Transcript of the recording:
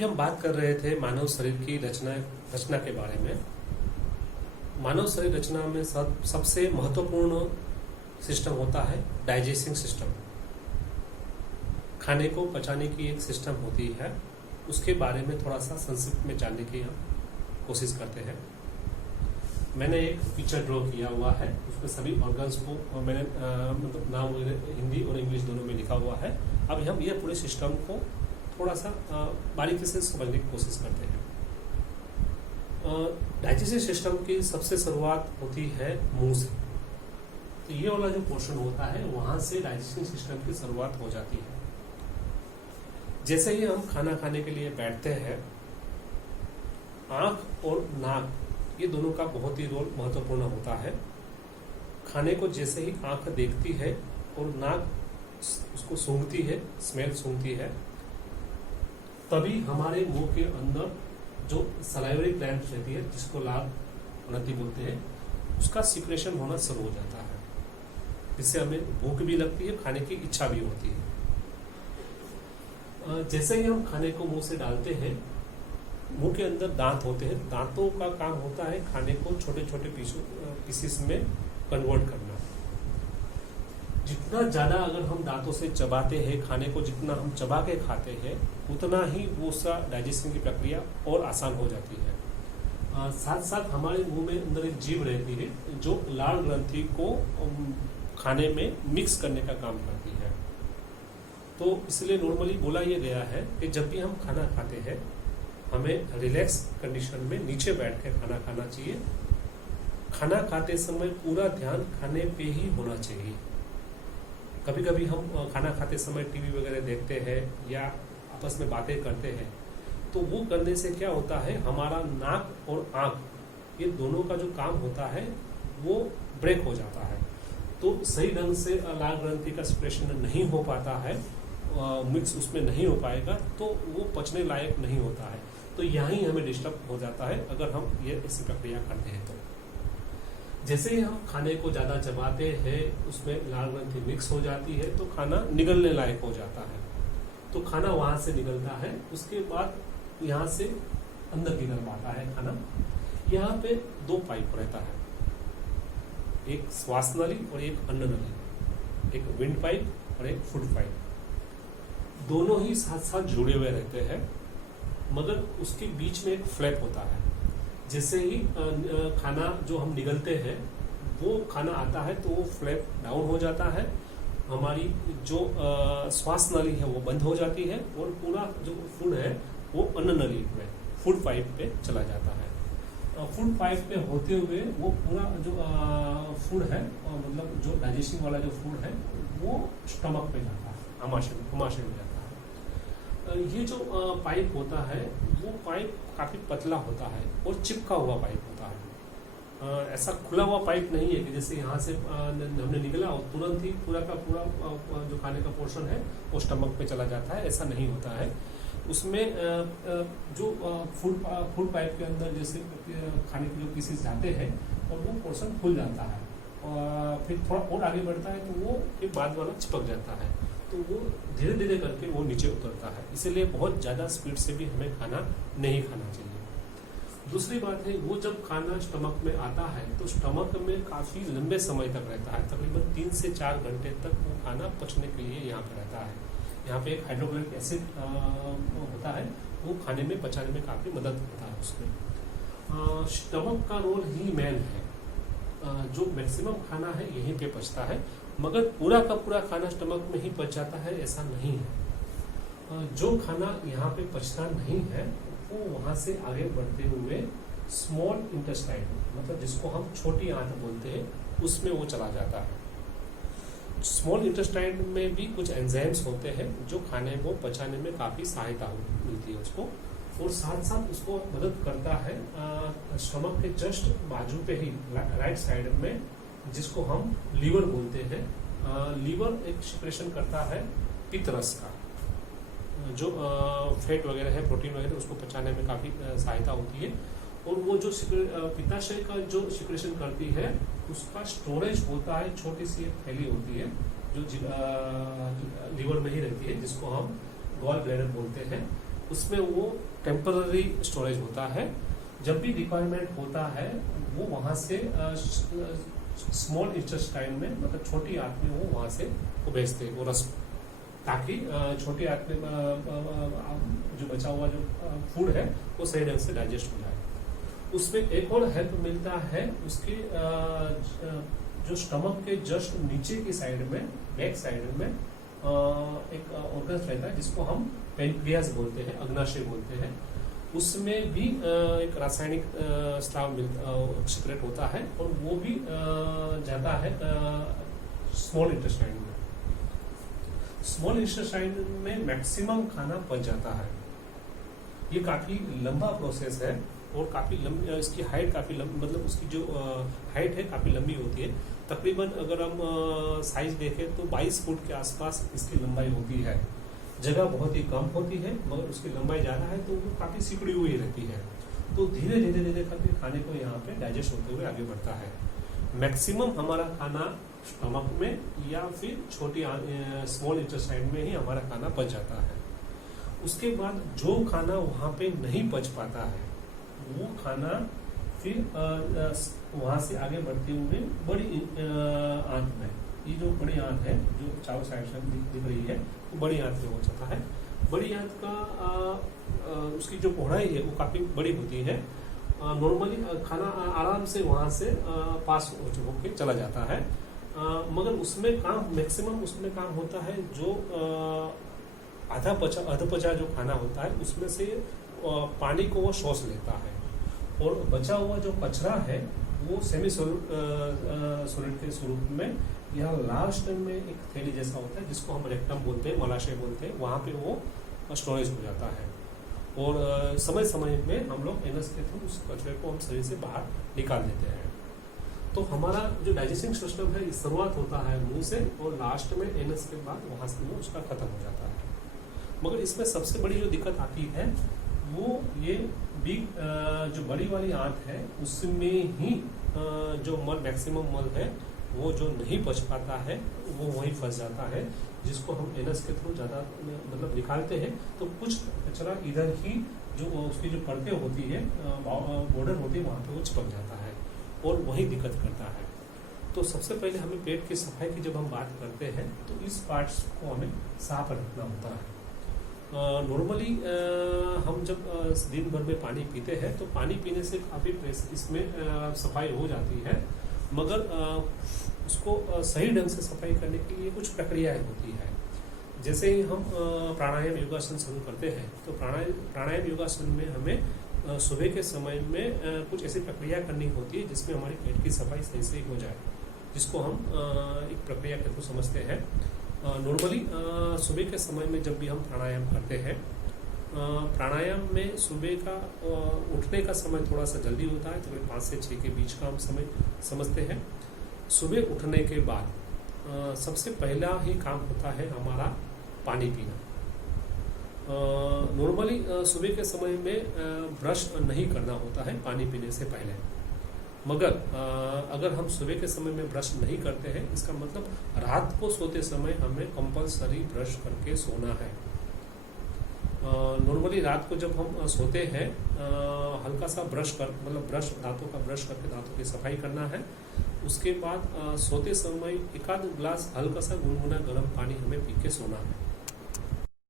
अभी हम बात कर रहे थे मानव शरीर की रचना के बारे में। मानव शरीर रचना में सबसे महत्वपूर्ण सिस्टम होता है डाइजेस्टिंग सिस्टम। खाने को पचाने की एक सिस्टम होती है, उसके बारे में थोड़ा सा संक्षिप्त में जानने की हम कोशिश करते हैं। मैंने एक पिक्चर ड्रॉ किया हुआ है, उसमें सभी ऑर्गन्स को मैंने मतलब नाम हिंदी और इंग्लिश दोनों में लिखा हुआ है। अब हम यह पूरे सिस्टम को थोड़ा सा बारीकी से समझने की कोशिश करते हैं। डाइजेस्टिव सिस्टम की सबसे शुरुआत होती है मुंह से। तो ये वाला जो पोर्शन होता है वहां से डाइजेस्टिव सिस्टम की शुरुआत हो जाती है। जैसे ही हम खाना खाने के लिए बैठते हैं, आंख और नाक ये दोनों का बहुत ही रोल महत्वपूर्ण होता है। खाने को जैसे ही आंख देखती है और नाक उसको सूंघती है, स्मेल सूंघती है, तभी हमारे मुंह के अंदर जो सलाइवरी ग्लैंड रहती है, जिसको लाल ग्रंथि बोलते हैं, उसका सिक्रेशन होना शुरू हो जाता है, जिससे हमें भूख भी लगती है, खाने की इच्छा भी होती है। जैसे ही हम खाने को मुंह से डालते हैं, मुंह के अंदर दांत होते हैं। दांतों का काम होता है खाने को छोटे छोटे पीसेस में कन्वर्ट करना। जितना ज्यादा अगर हम दांतों से चबाते हैं, खाने को जितना हम चबा के खाते हैं, उतना ही वो उसका डाइजेशन की प्रक्रिया और आसान हो जाती है। साथ साथ हमारे मुंह में अंदर एक जीभ रहती है जो लाल ग्रंथि को खाने में मिक्स करने का काम करती है। तो इसलिए नॉर्मली बोला यह गया है कि जब भी हम खाना खाते हैं, हमें रिलैक्स कंडीशन में नीचे बैठ के खाना खाना चाहिए। खाना खाते समय पूरा ध्यान खाने पे ही होना चाहिए। कभी कभी हम खाना खाते समय टीवी वगैरह देखते हैं या आपस में बातें करते हैं, तो वो करने से क्या होता है, हमारा नाक और आंख ये दोनों का जो काम होता है वो ब्रेक हो जाता है। तो सही ढंग से लाल ग्रंथि का सिक्रेशन नहीं हो पाता है, मिक्स उसमें नहीं हो पाएगा, तो वो पचने लायक नहीं होता है। तो यहीं हमें डिस्टर्ब हो जाता है अगर हम ये ऐसी प्रक्रिया करते हैं। तो जैसे ही हम खाने को ज़्यादा चबाते हैं, उसमें लाल ग्रंथि मिक्स हो जाती है, तो खाना निगलने लायक हो जाता है। तो खाना वहाँ से निकलता है, उसके बाद यहाँ से अंदर की तरफ आता है खाना। यहाँ पे दो पाइप रहता है, एक श्वास नली और एक अन्न नली, एक विंड पाइप और एक फूड पाइप। दोनों ही साथ साथ जुड़े हुए रहते हैं, मगर उसके बीच में एक फ्लैप होता है। जैसे ही खाना जो हम निगलते हैं, वो खाना आता है, तो वो फ्लैप डाउन हो जाता है, हमारी जो श्वास नली है वो बंद हो जाती है, और पूरा जो फूड है वो अन्न नली में फूड पाइप पे चला जाता है। फूड पाइप पे होते हुए वो पूरा जो फूड है, मतलब जो डाइजेशन वाला जो फूड है, वो स्टमक पे जाता है, आमाशय में जाता है। ये जो पाइप होता है, वो पाइप काफी पतला होता है और चिपका हुआ पाइप होता है। ऐसा खुला हुआ पाइप नहीं है कि जैसे यहाँ से हमने निकला और तुरंत ही पूरा का पूरा जो खाने का पोर्शन है वो स्टमक पे चला जाता है, ऐसा नहीं होता है। उसमें जो फूड पाइप के अंदर जैसे खाने के जो पीसेस जाते हैं और वो पोर्शन खुल जाता है, और फिर थोड़ा और आगे बढ़ता है तो वो एक बाद वाला चिपक जाता है, तो वो धीरे धीरे करके वो नीचे उतरता है। इसीलिए बहुत ज़्यादा स्पीड से भी हमें खाना नहीं खाना चाहिए। दूसरी बात है, वो जब खाना स्टमक में आता है तो स्टमक में काफ़ी लंबे समय तक रहता है, तकरीबन 3 से 4 घंटे तक वो खाना पचने के लिए यहाँ पर रहता है। यहाँ पे एक हाइड्रोक्लोरिक एसिड होता है, वो खाने में पचाने में काफ़ी मदद करता है उसमें। स्टमक का रोल ही मेन है, जो मैक्सिमम खाना है यहीं पे पचता है, मगर पूरा का पूरा खाना स्टमक में ही पच जाता है ऐसा नहीं है। जो खाना यहाँ पे पचता नहीं है वो वहाँ से आगे बढ़ते हुए स्मॉल इंटेस्टाइन, मतलब जिसको हम छोटी आंत बोलते हैं, उसमें वो चला जाता है। स्मॉल इंटेस्टाइन में भी कुछ एंजाइम्स होते हैं जो खाने को पचाने में काफ़ी सहायता मिलती है उसको, और साथ साथ उसको मदद करता है स्टमक के जस्ट बाजू पे ही राइट साइड में, जिसको हम लीवर बोलते हैं। लीवर एक सिक्रेशन करता है पित्त रस का, जो फैट वगैरह है, प्रोटीन वगैरह, उसको पचाने में काफ़ी सहायता होती है। और वो जो पित्ताशय का जो सिक्रेशन करती है, उसका स्टोरेज होता है, छोटी सी एक थैली होती है जो लीवर में ही रहती है, जिसको हम गॉल ब्लैडर बोलते हैं। उसमें वो टेम्पररी स्टोरेज होता है। जब भी रिक्वायरमेंट होता है वो वहाँ से स्मॉल इंटेस्टाइन में, मतलब छोटी आंत में वो वहाँ से वो भेजते हैं वो रस, ताकि छोटी आंत में जो बचा हुआ जो फूड है वो सही ढंग से डाइजेस्ट हो जाए। उसमें एक और हेल्प मिलता है, उसके जो स्टमक के जस्ट नीचे की साइड में, बैक साइड में एक ऑर्गन रहता है जिसको हम पेनक्रियास बोलते हैं, अग्नाशय बोलते हैं। उसमें भी एक रासायनिक स्राव सिक्रेट होता है और वो भी जाता है स्मॉल इंटेस्टाइन में। स्मॉल इंटेस्टाइन में मैक्सिमम खाना पच जाता है। ये काफी लंबा प्रोसेस है और काफी लंबी, इसकी हाइट काफी लंबी, मतलब उसकी जो हाइट है काफी लंबी होती है। तकरीबन अगर हम साइज देखें तो 22 फुट के आसपास इसकी लंबाई होती है। जगह बहुत ही कम होती है मगर उसकी लंबाई ज़्यादा है तो वो काफ़ी सिकुड़ी हुई रहती है। तो धीरे धीरे धीरे करके खाने को यहाँ पे डाइजेस्ट होते हुए आगे बढ़ता है। मैक्सिमम हमारा खाना स्टमक में या फिर छोटी स्मॉल इंटेस्टाइन में ही हमारा खाना पच जाता है। उसके बाद जो खाना वहाँ पे नहीं पच पाता है वो खाना फिर वहाँ से आगे बढ़ते हुए बड़ी आंत में, ये जो बड़ी आंत है जो चारों साइड से दिख रही है वो बड़ी आंत में हो जाता है। बड़ी आंत का उसकी जो पौड़ाई है वो काफ़ी बड़ी होती है। नॉर्मली खाना आराम से वहाँ से पास होके चला जाता है, मगर उसमें काम मैक्सिमम उसमें काम होता है जो अधपचा जो खाना होता है उसमें से पानी को वो शोष लेता है और बचा हुआ जो कचरा है वो सेमी सॉलिड के स्वरूप में या लास्ट में एक थैली जैसा होता है जिसको हम रेक्टम बोलते हैं, मलाशय बोलते हैं, वहाँ पे वो स्टोरेज हो जाता है। और समय समय में हम लोग एनस के थ्रू उस कचरे को हम शरीर से बाहर निकाल देते हैं। तो हमारा जो डाइजेस्टिंग सिस्टम है शुरुआत होता है मुंह से और लास्ट में एनस के बाद वहाँ से वो उसका खत्म हो जाता है। मगर इसमें सबसे बड़ी जो दिक्कत आती है वो ये बिग जो बड़ी वाली आंत है उसमें ही जो मल मैक्सिमम मल है वो जो नहीं पच पाता है वो वहीं फंस जाता है, जिसको हम एनस के थ्रू ज़्यादा मतलब निकालते हैं। तो कुछ कचरा इधर ही जो उसकी जो परतें होती है, बॉर्डर होती है, वहाँ पे वो चिपक जाता है और वही दिक्कत करता है। तो सबसे पहले हमें पेट की सफाई की जब हम बात करते हैं तो इस पार्ट्स को हमें साफ रखना होता है। नॉर्मली हम जब दिन भर में पानी पीते हैं तो पानी पीने से काफ़ी इसमें सफाई हो जाती है, मगर उसको सही ढंग से सफाई करने के लिए कुछ प्रक्रियाएं होती है। जैसे ही हम प्राणायाम योगासन शुरू करते हैं तो प्राणायाम योगासन में हमें सुबह के समय में कुछ ऐसी प्रक्रिया करनी होती है जिसमें हमारी पेट की सफाई सही से हो जाए, जिसको हम एक प्रक्रिया के थ्रू समझते हैं। नॉर्मली सुबह के समय में जब भी हम प्राणायाम करते हैं, प्राणायाम में सुबह का उठने का समय थोड़ा सा जल्दी होता है, तो 5 से 6 के बीच का हम समय समझते हैं। सुबह उठने के बाद सबसे पहला ही काम होता है हमारा पानी पीना। नॉर्मली सुबह के समय में ब्रश नहीं करना होता है पानी पीने से पहले, मगर अगर हम सुबह के समय में ब्रश नहीं करते हैं इसका मतलब रात को सोते समय हमें कंपलसरी ब्रश करके सोना है। नॉर्मली रात को जब हम सोते हैं हल्का सा ब्रश दांतों का ब्रश करके दांतों की सफाई करना है। उसके बाद सोते समय 1 आध गिलास हल्का सा गुनगुना गर्म पानी हमें पी के सोना है।